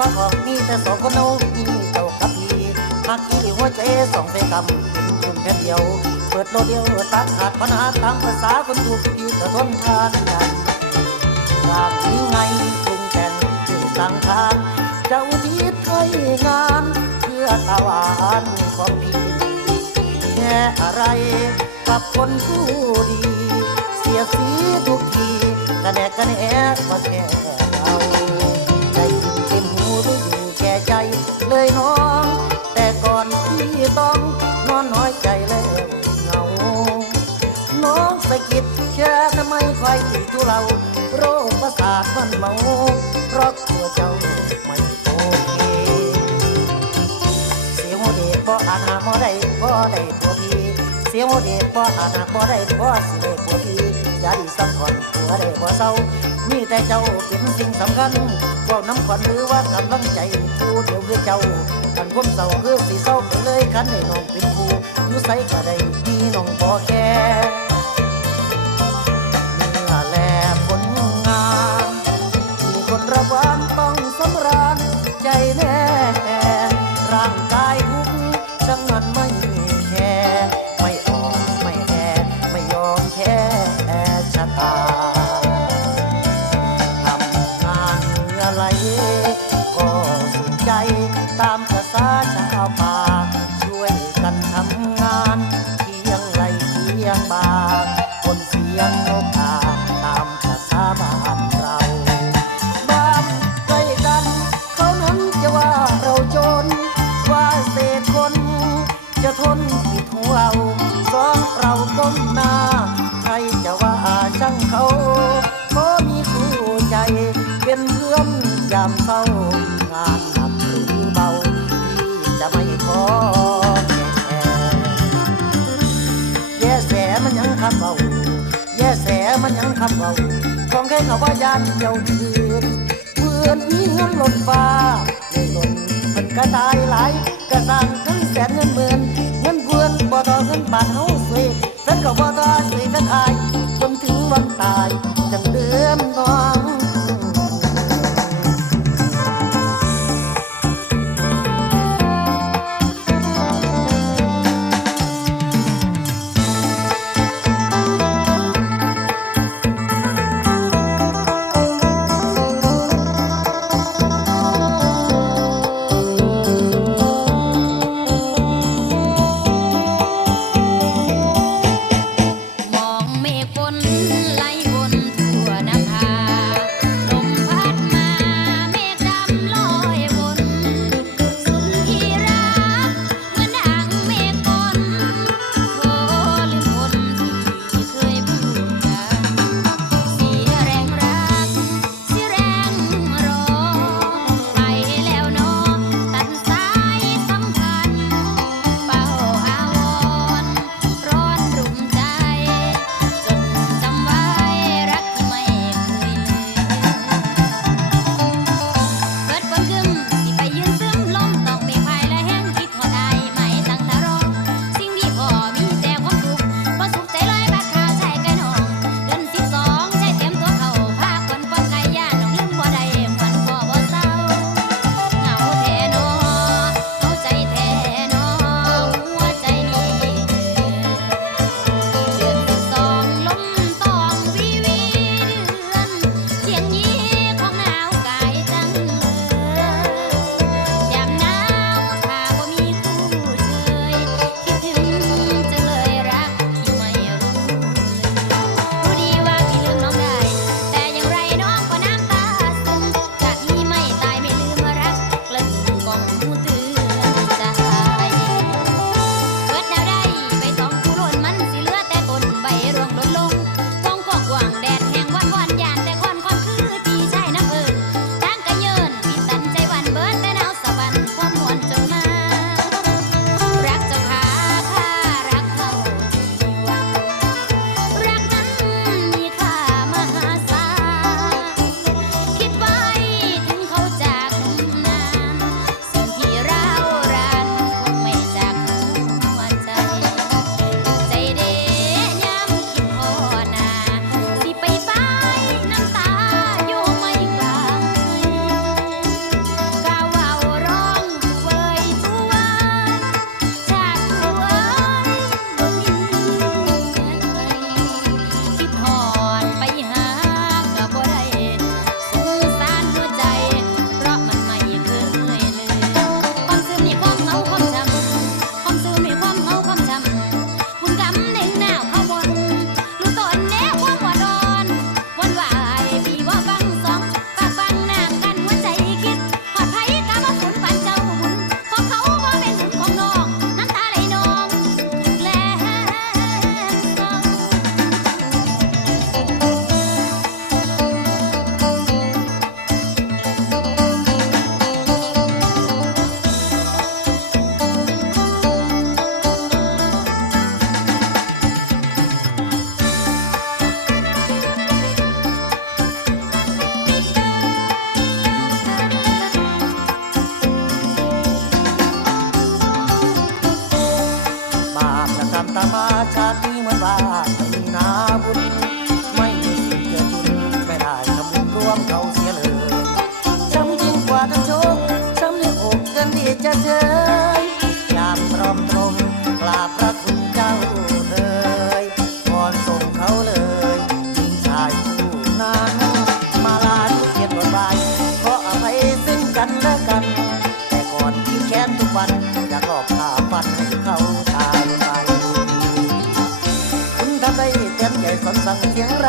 วพระของมีแต่สองคนเอามีเจ้ากับพี่หักที่หัวใจสองใจกำเป็นคุณแค่เดียว เปิดโลเดียวตัดขาดปัญหาตามภาษาคนถูกที่กระทนทานกันจากนี้ไงปรุงแต่งที่สังขารจะอุทิศให้งานเพื่อตาวานของพี่แค่อะไรกับคนผู้ดี เสียสีทุกทีกระแนกกระแนกมาแค่ เลยน้อง แต่ก่อนที่ต้องนอนน้อยใจแล้วเหงา น้องสะกิดแค่ทำไมคอยทุเรา โรคประสาทมันเมาเพราะตัวเจ้าไม่โอเคเสียงโมเดบ่อาจหาบ่ได้บ่ได้ผัวพี่เสียงโมเดบ่อาจหาบ่ได้บ่สิได้ผัวพี่อย่าดีสังคนผัวได้บ่เศร้ามีแต่เจ้าเป็นสิ่งสำคัญ บ่น้ำขวัญหรือว่ากำลังใจผู้เดียวคือเจ้าขันผมเศร้าคือสีเศร้าไปเลยคันให้น้องเป็นผู้อยู่ไสก็ได้มีน้องบ่แค่ คำเบาของแค่เขาว่ายานเดียวคืนเพื่อนมีเงินหล่นฟ้าไม่หล่นมันก็ตายหลายก็สร้างถึงแสนเงินหมื่น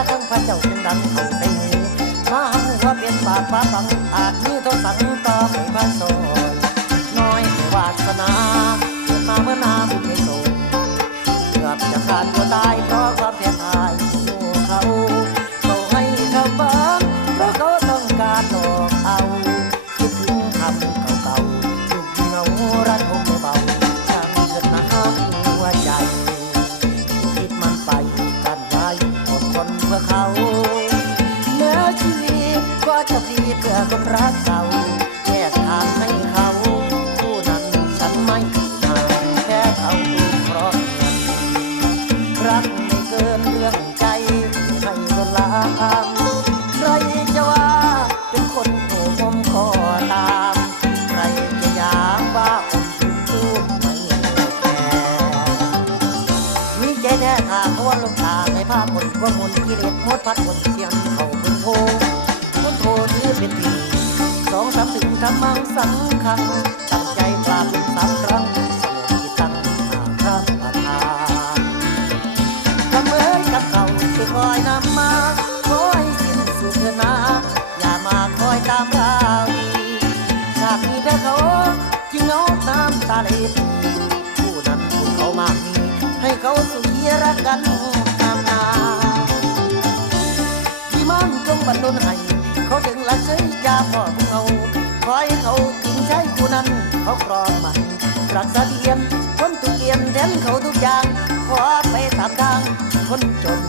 ข้างระฆังพระเจ้าเป็นดังเข้าใส่หูมาหัวาเป็นบาปฟ้าบังอาจมีโทษสังต่อไม่พระสอยน้อยไม่วาสนาเกิดมาเมื่อนาบุญไม่ส่งเกือบจะขาดตัวตาย จะพลีเพื่อคนรักเก่า ถึงทำมังสังคังตั้งใจกราบสามครั้งสงบจิตตั้งหาพระประธานทำเอ้ยกับเขาที่คอยนำมาขอให้สิ้นสุดนะอย่ามาคอยตามราวีชาตินี้แต่เขาจึงเอาน้ำตาไหลปีผู้นั้นผู้เขามากมีให้เขาสุขีรักกันนานนาที่มันจงบันดลให้เขาถึงละเฉยยาพ่อมึงเอา อยเขากินใช้ผู้นั้น เขาครองมัน รักษาเทียนคนตุกเกียนแทนเขาทุกอย่าง ขอไปตามทางคนจน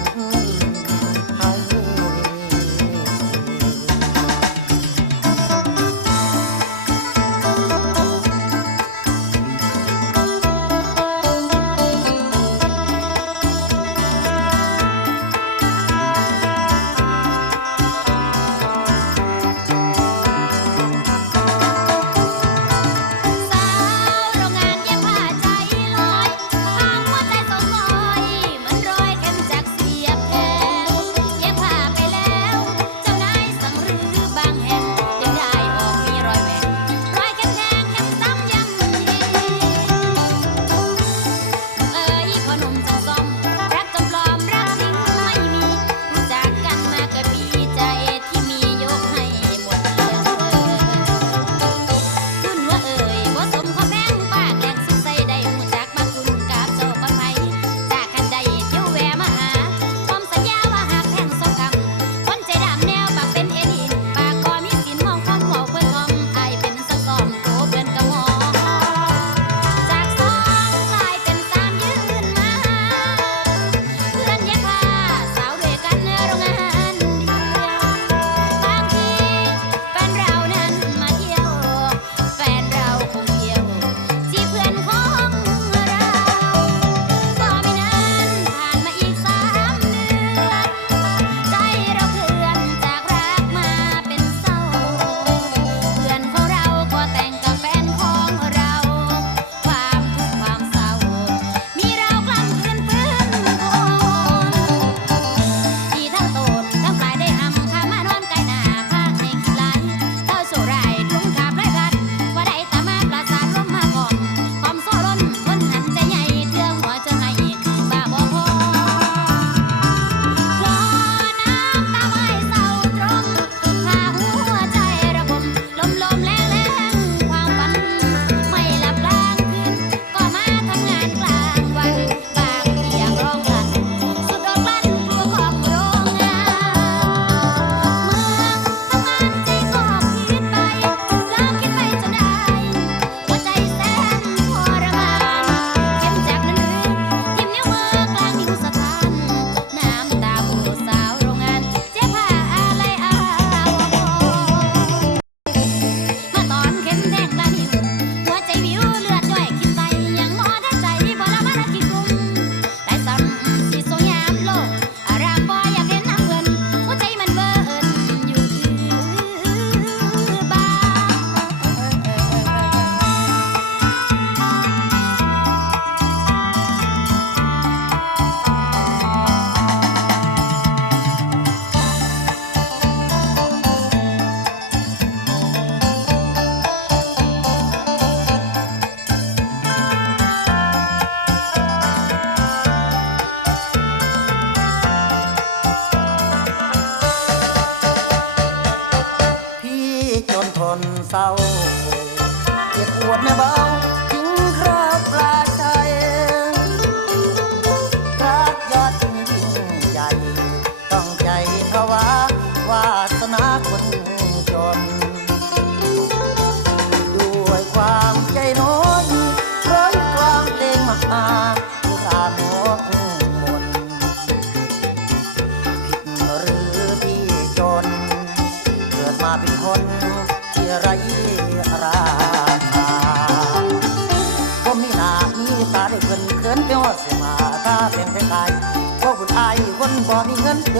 what never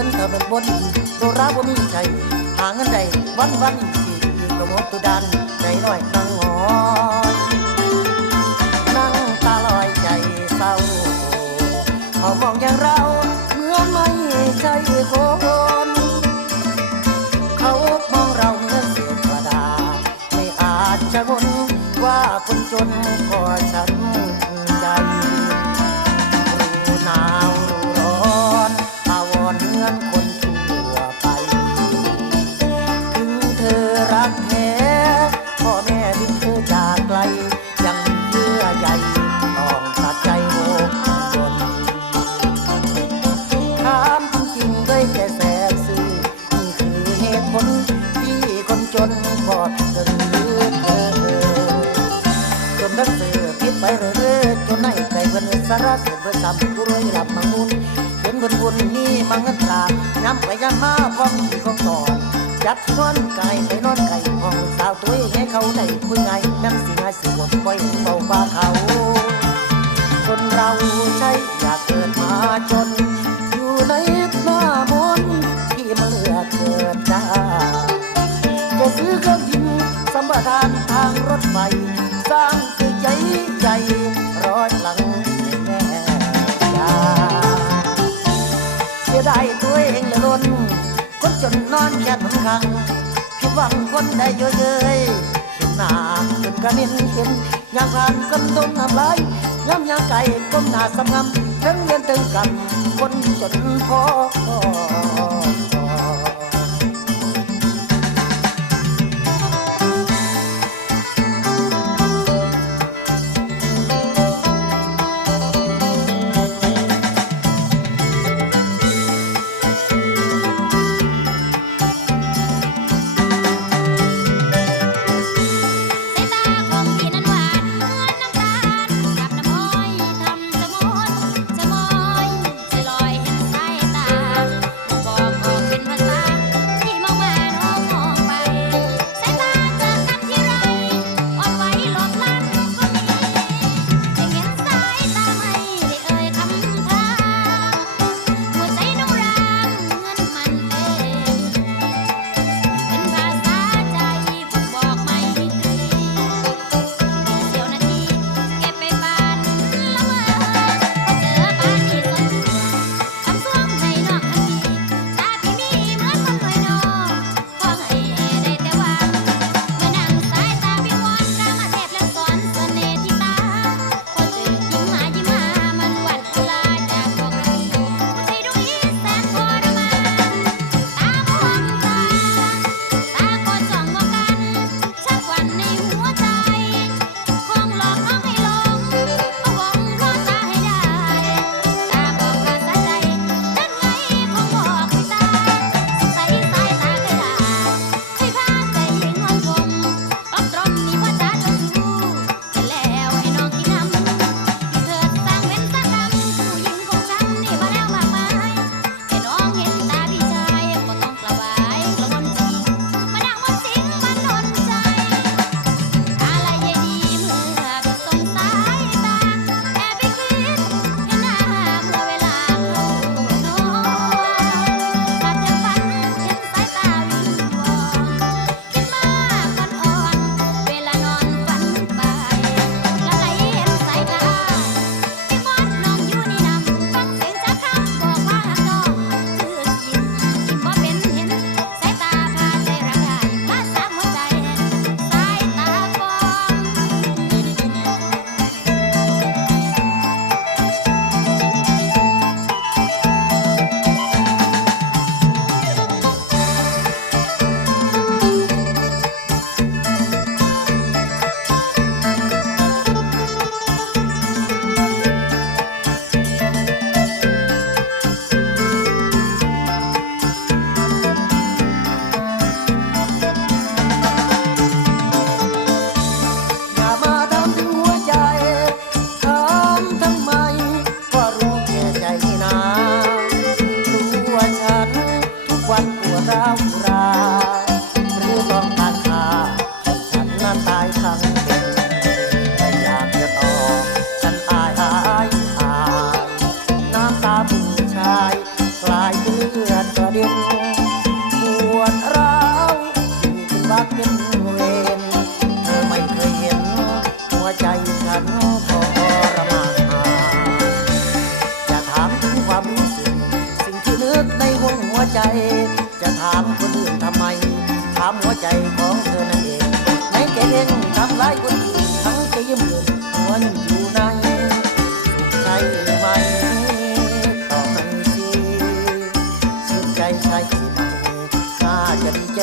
มีเงินเดือนเท่านั้นบนโดราบ่มีใจหาเงินได้วันวันอีกอีกกระมดตุดันใจน้อยนั่งหอยนั่งตาลอยใจเศร้าเขามองอย่างเราเหมือนไม่ใช่คน ไปเรื่อยๆจนในไก่เบิ่นสารเสร็จเพื่อทำผู้รวยหลับมังมุนเห็นเพิ่นบุญนี่มังเงินตราย้ำไปย้ำมาพร้อมที่ของสอนจัดนอนไก่ไปนอนไก่ห้องสาวตัวเองให้เขาได้คุยไงนั่งสิง่ายสิบดปล่อยเบาบาเขา คนเราใช่ ดหวังคนได้เยอะเย้ยเห็นหน้าเป็นกระมินเห็นยางผ่านกันตรงน้ำลายย้ำยางไก่ก้มหน้าสำงำทั้งเรียนตึงกันคนจนพอ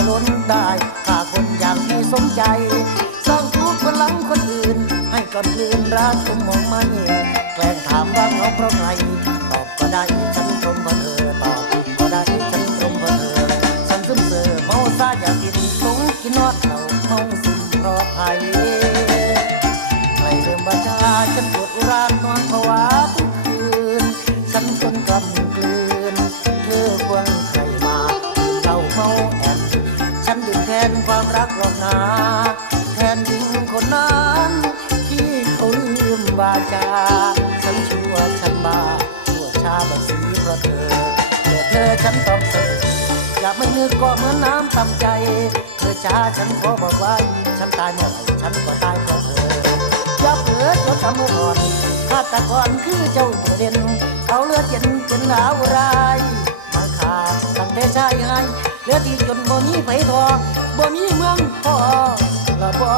ลนได้ถ้าคนอย่างพี่สมใจ สร้างทุกคนหลังคนอื่น ให้กับลื่นรักสมมองไม่แกล้งถามว่าเขาเพราะใครตอบก็ได้ฉันชมว่าเธอตอบก็ได้ฉันชมว่าเธอฉันซึมเซอเมาซาอยากกินสงกินนอดเหาเมาซึมเพราะภัย ฉันต้องเสยอย่าไม่นึกก็เหมือนน้ำตำใจ เธอช้าฉันขอบอกไว้ ฉันตายเมื่อไหร่ฉันก็ตายเพราะเธออย่าเผลอจดจำเมื่ก่อนฆาตกรคือเจ้าตัวเด่นเอาเลือดเย็นเป็นหนาวรายมาขาดตั้งแต่ชายให้เหลือที่จนบ่มีไผทองบ่มีเมืองพอละบ่